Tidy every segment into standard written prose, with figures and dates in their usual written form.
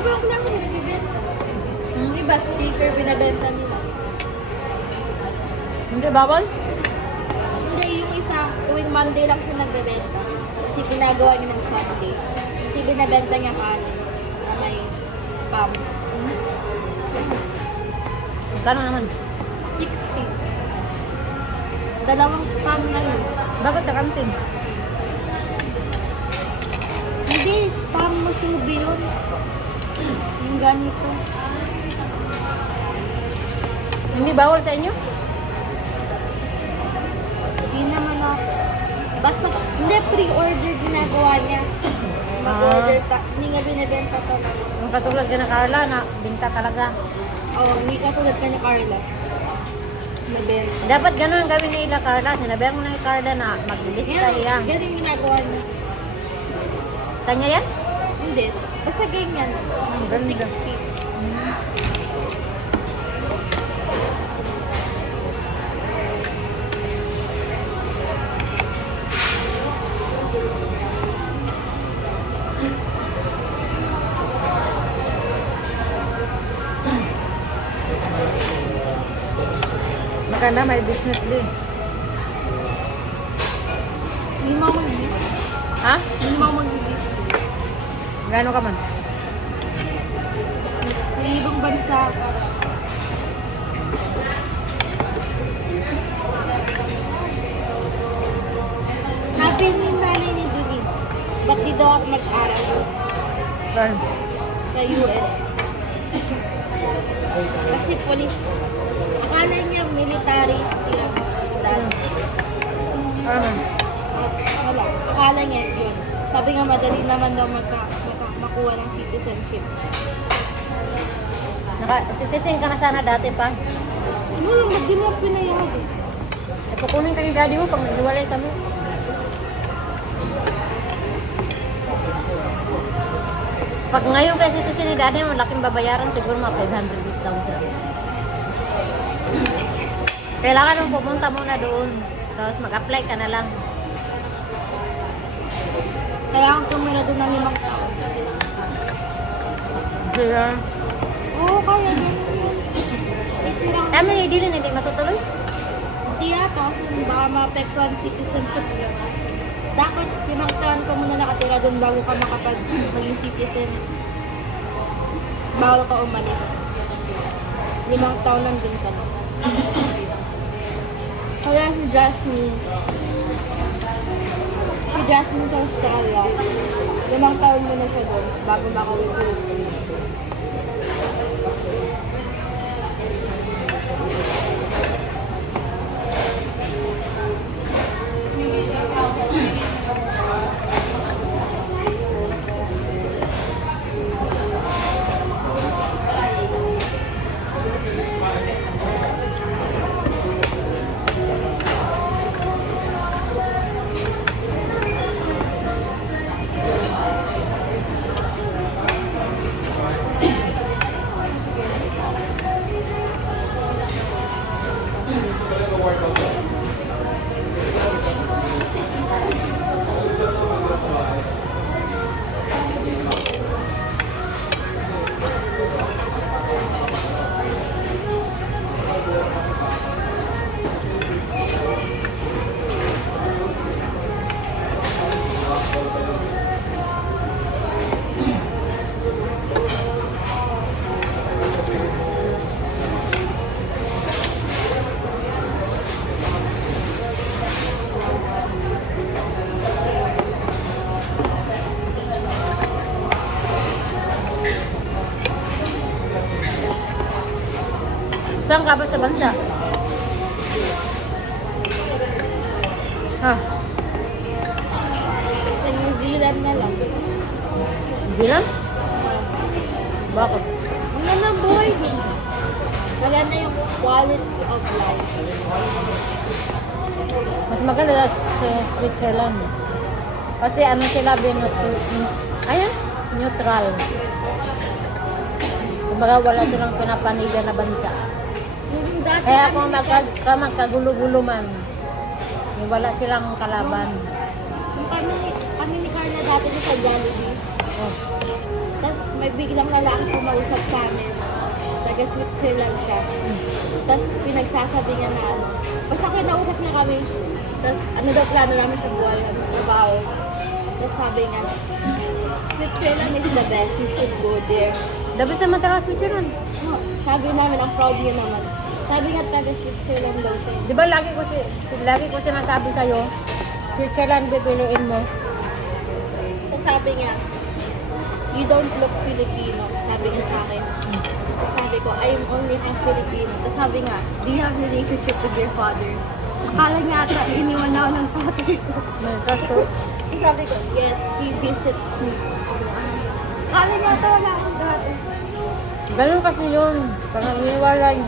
Ano ba ang klase ng bibenta? Yung iba, speaker, binabenta nila. Hindi bawal? Hindi, yung isa, tuwing Monday lang siya nagbebenta. Kasi ginagawa niya ng Sunday. Kasi binabenta niya kanin na may spam. Magkano naman? 60. Dalawang spam na yun. Bakit sa kantin? Hindi, spam mo subi yun. Yung ganito. Hindi bawal sa inyo? Hindi naman ako. Basta, hindi, pre-order ginagawa niya. Mag-order ka. Hindi nga binibenta pa. Yung katulad ka na Carla na binta talaga. Oo, hindi ka tulad ka ni Carla. Nabenta. Dapat ganun ang gawin nila Carla. Sinabihan mo na yung Carla na maglilista siya. Yan yung ginagawa niya. Kanya yan? Hindi. Basta ganyan. Ganda. 60. Maganda may business din. Hindi mo ako mag-business. Ha? Hindi mo ako mag-business. Gano'n ka man? Sa ibang bansa. Sabi ni nanay ni Dudi, ba't di daw ako mag-aral Gano'n. sa US? Kasi police. Akala niya military siya. Dad. Ano? Wala. Akala niya yun. Sabi nga madali naman daw makuha ng citizenship. Naka-citizen ka na sana dati pa. Wala, ba't di mo pinayag? E, kukunin ka ni daddy mo pag naghiwalay kami. Pag ngayon kay citizen ni daddy mo, laking babayaran siguro mga 500,000. Kailangan mong pumunta muna doon. Tapos mag-apply ka na lang. Kailangan tumira doon ng 5 taon. Kaya, Oo, kaya ganun yun. Titirang hindi rin, hindi matutuloy. hindi yata kasi baka ma-apektuhan citizenship niya. Dapat 5 taon ka muna nakatira doon bago ka maging citizen. Bawal ka umalis. 5 taon nandun ka na. Kaya si Jasmine sa Australia, 5 taon muna siya doon bago makawin Pilipinas. Saan ka ba sa bansa? Ha? Sa New Zealand na lang. Hindi lang? Bakit? Ang ganda boy. Maganda yung quality of life. Mas maganda sa Switzerland. Kasi ano sila ayan, neutral. Kumbaga wala silang pinapanigan na bansa. Yung dati Kaya kung magkagulo-gulo man, wala silang kalaban. kami ni Carla dati sa Jollibee. Oh. Tapos may biglang lalaking pumausap sa amin. Taga-switcher lang siya. Tapos pinagsasabi niya na ano. Basta kinausap niya kami. Tapos ano daw plano namin sa buhay, ano, trabaho. Tapos sabi niya, Switzerland is the best, you should go there. Dapat naman talaga Switzerland. Oh, sabi namin, ang proud niya naman. Sabi nga taga-Switzerland daw siya. Di ba lagi ko sinasabi sa'yo, Switzerland pipiliin mo. Tapos sabi niya, you don't look Filipino. Sabi niya sa akin. Tapos sabi ko, I'm only from Filipino. Tapos sabi nga, do you have relationship with your father? Akala niya ata, iniwan na ako ng tatay ko. Tapos, Tapos sabi ko, yes, he visits me. Akala niya ata wala akong dati. ganun kasi yun. Panganginiwalay.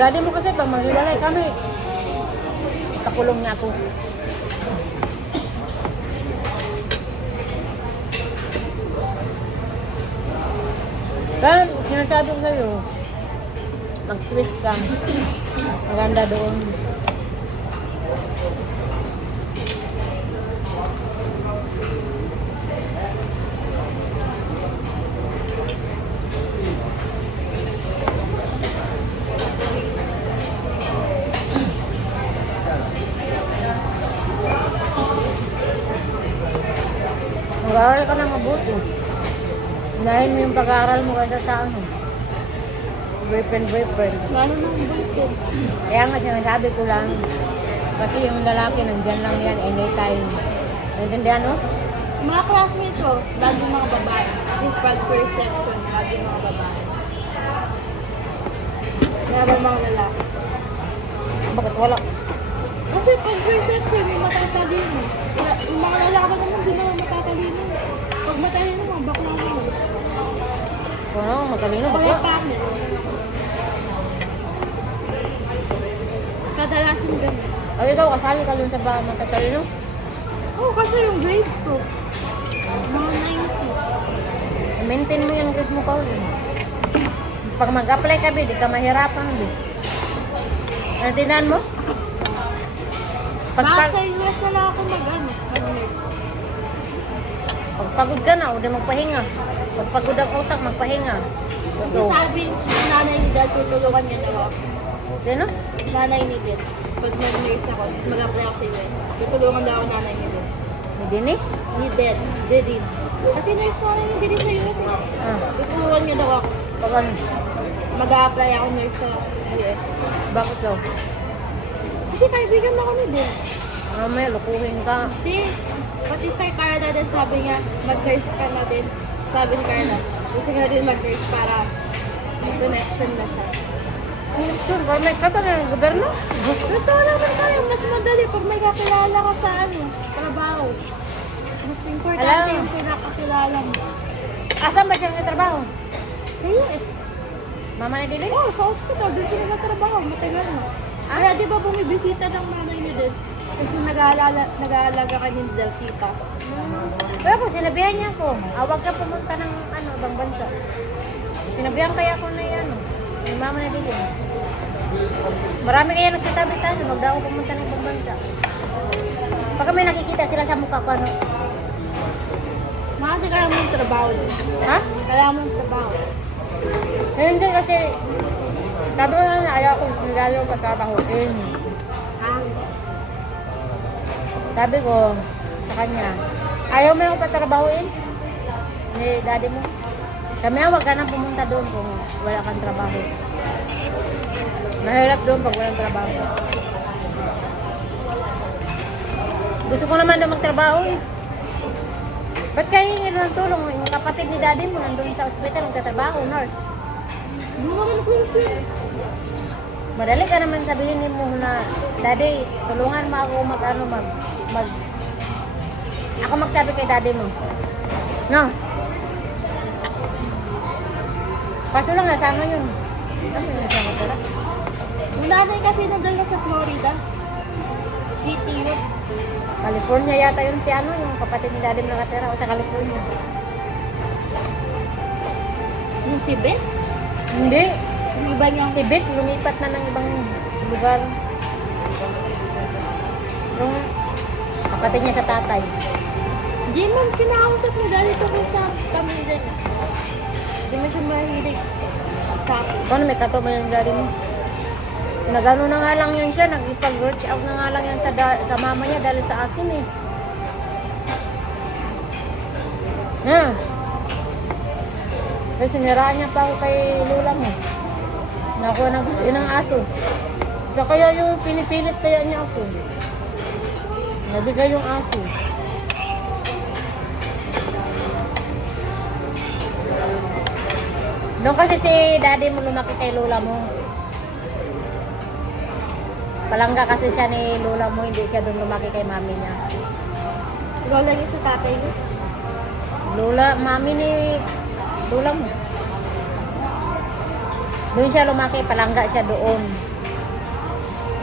Daddy mo kasi pag maghiwalay kami, kakulong niya ako. Kaya sinasabi ko sa'yo, mag-Swiss ka. Maganda doon. Mag-aaral ka na mabuti. Dahil mo yung pag-aaral mo kaysa sa ano. Boyfriend. Lalo nang boyfriend. Kaya nga sinasabi ko lang. Kasi yung lalaki nandyan lang yan anytime. Naintindihan no? Mga classmates ko, lagi mga babae. Yung pag-perception, lagi mga babae. Kaya ba mga lalaki? Bakit wala? Kasi pag-perception, yung matatalino. Yung mga lalaki naman, hindi naman matatalino. Pag matalino, mga bakla naman. Kung ano, matalino ba Kaya ka? pangit. Kadalasan ganun. O ikaw, kasali ka dun sa ba matatalino? Oo, kasi yung grades ko, mga 90. Maintain mo yung grade mo ka. Pag mag-apply ka, di ka mahirapan. Naintindihan mo? Baka sa US na lang ako mag-nurse. Pagpagod ka na, o di magpahinga. Pagpagod ang utak, magpahinga. Kasi sabi ng nanay ni Dad, tutulungan niya daw ako. Sino? Nanay ni Dad. Pag nag-nurse ako, mag-apply ako sa US. Tutulungan daw ako nanay ni Dad. Ni Dennis? Ni Dad. Didin. Kasi nurse ko rin yung Didin sa US. Ah, Tutulungan niya daw ako. pag ano? Mag-apply ako nurse sa US. Bakit daw? Kasi kaibigan ako ni Dad. May lukuhin ka. Hindi. Pati kay Carla din sabi niya, mag-nurse ka na din. Sabi ni Carla, gusto niya din mag-nurse para may connection na siya. Sure, para may kata ng gobyerno? Totoo naman tayo, mas madali pag may kakilala ka sa ano, trabaho. Mas importante Alam. yung pinakakilala mo. Asan ba siya trabaho? Sa US. Mama ni Dili? Oo, sa hospital, doon siya nagtatrabaho, matagal na. Kaya di ba bumibisita ng nanay niya din? Kasi nag-aalaga ka ni Del Tita. Pero kung sinabihan niya ako, huwag ka pumunta ng ano, ibang bansa. Sinabihan kaya ako na yan. Yung mama ni Dili. Marami kaya nagsasabi sa akin, huwag daw ako pumunta ng ibang bansa. Pagka may nakikita sila sa mukha ko, ano? Kasi kaya mo yung trabaho din. Ha? Kaya mo yung trabaho. Hindi kasi, sabi ko na ayaw ko lalo patrabahuin. Ah, Sabi ko sa kanya, ayaw mo yung patrabahuin? Ni daddy mo? Kami huwag ka nang pumunta doon kung wala kang trabaho. Mahirap doon pag walang trabaho. Gusto ko naman na magtrabaho eh. Ba't kayo hingin ng tulong? Yung kapatid ni daddy mo nandun sa ospital, nagtatrabaho, nurse. hindi mo kami question. Madali ka naman sabihin mo na, daddy, tulungan mo ako ako magsabi kay daddy mo. No? Kaso lang nasama yun. Ano yung nasama tala? Yung nanay kasi nandun na sa Florida. City yun. California yata yun si ano, yung kapatid ni daddy mo nakatira o sa California. Yung si Beth? Hindi. Yung iba niyang Si Beth lumipat na ng ibang lugar. Yung kapatid niya sa tatay. Hindi mo kinakausap mo dahil tungkol sa pamilya niya. Hindi mo siya mahilig sa akin. Paano may kato ba yung daddy mo? Nagano na nga lang yun siya, nagipag-reach out na nga lang yan sa mama niya dahil sa akin eh. Kasi siniraan niya pa ako kay Lula mo. Nakuha yun ang aso. So kaya yung pinipilit kaya niya ako. Nabigay yung aso. Doon kasi si daddy mo lumaki kay Lola mo. Palangga kasi siya ni Lola mo, hindi siya doon lumaki kay mami niya. Lola niya sa tatay niya. Mami ni Lola mo. Doon siya lumaki, palangga siya doon.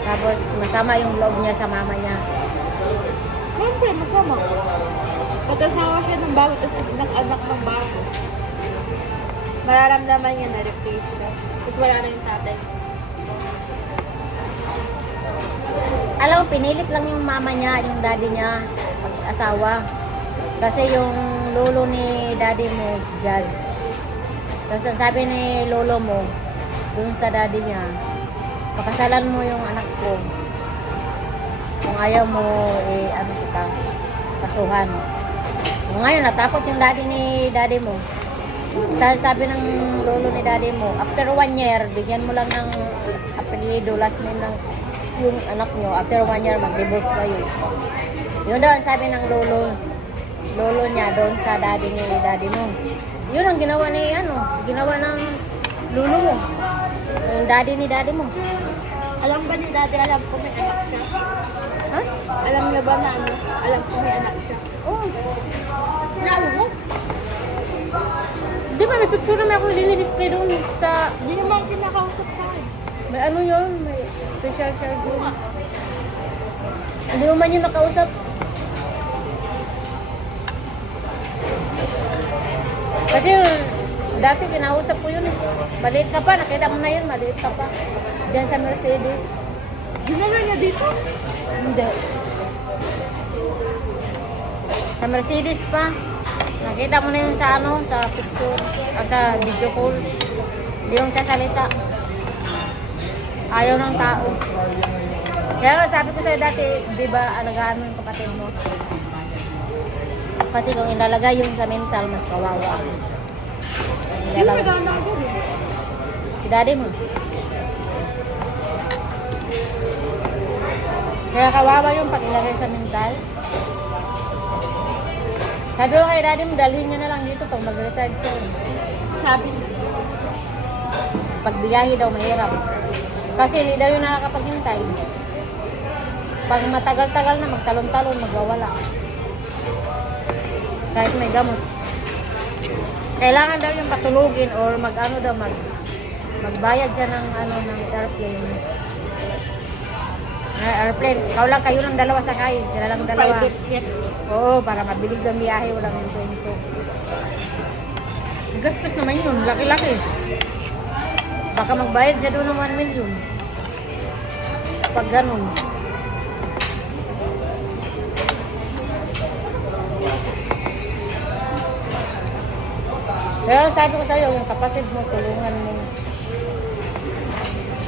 Tapos masama yung loob niya sa mama niya. Siyempre, masama. Pagkasawa siya ng bago, tapos anak ng bago. Mararamdaman niya na replace siya. Tapos wala na yung tatay. Alam mo, pinilit lang yung mama niya, yung daddy niya, pag-asawa. Kasi yung lolo ni daddy mo, judge. Tapos ang sabi ni lolo mo, dun sa daddy niya, pakasalan mo yung anak ko. Kung ayaw mo, ano kita, kasuhan. Ngayon, natakot yung daddy ni daddy mo. Dahil sabi ng lolo ni daddy mo, after 1 year, bigyan mo lang ng apelido, last name ng yung anak nyo. After 1 year, mag-divorce na yun. Yun daw ang sabi ng lolo niya doon sa daddy ni daddy mo. Yun ang ginawa ni, ginawa ng lolo mo. Yung daddy ni daddy mo. Alam ba ni daddy, alam ko may anak siya? Ha? Alam niya ba na alam ko may anak siya? Oo. Sinabi mo? Di ba, may picture naman ako dinidisplay doon sa... Hindi naman kinakausap sa akin. May ano yun, may special share doon. Hindi mo man yung nakausap. Kasi dati kinausap ko yun. Maliit ka pa, nakita mo na yun, maliit ka pa. Diyan sa Mercedes. Ginawa niya dito? Hindi. Sa Mercedes pa. Nakita mo na yun sa sa picture, sa video call. Hindi yung sasalita. Ayaw ng tao. Kaya sabi ko sa'yo dati, di ba, alagaan mo yung kapatid mo? Kasi kung ilalagay yung sa mental, mas kawawa. Hindi mo nagana ako eh. Si daddy mo. Kaya kawawa yung pag ilagay sa mental. Sabi ko kay daddy mo, dalhin niya na lang dito pag mag-retire siya. Sabi niya. Pag biyahe daw, mahirap. Kasi hindi daw yung nakakapaghintay. Pag matagal-tagal na, magtalon-talon, magwawala. Kahit may gamot. Kailangan daw yung patulugin or magbayad siya ng ng airplane. Airplane. Ikaw lang, kayo lang dalawa sakay. Sila lang dalawa. Private jet. Oo, para mabilis daw biyahe, walang hinto-hinto. Gastos naman yun, laki-laki. Baka magbayad siya doon ng 1 million. Pag ganun. Kaya sabi ko sa'yo, yung kapatid mo, tulungan mo.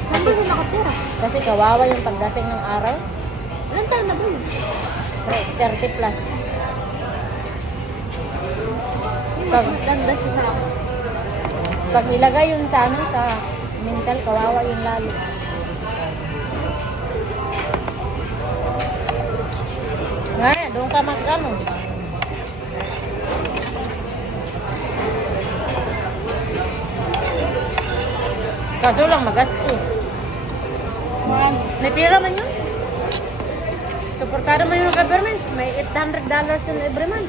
Saan ba nakatira? Kasi kawawa yung pagdating ng araw. Ilan taon na ba yun? 30 plus. Pag maganda siya sa akin. Pag nilagay yun sa sa mental, kawawa yung lalo. Nga, doon ka Kaso lang magastos. May pera man yun. Suportado man yung government. May $800 yun every month.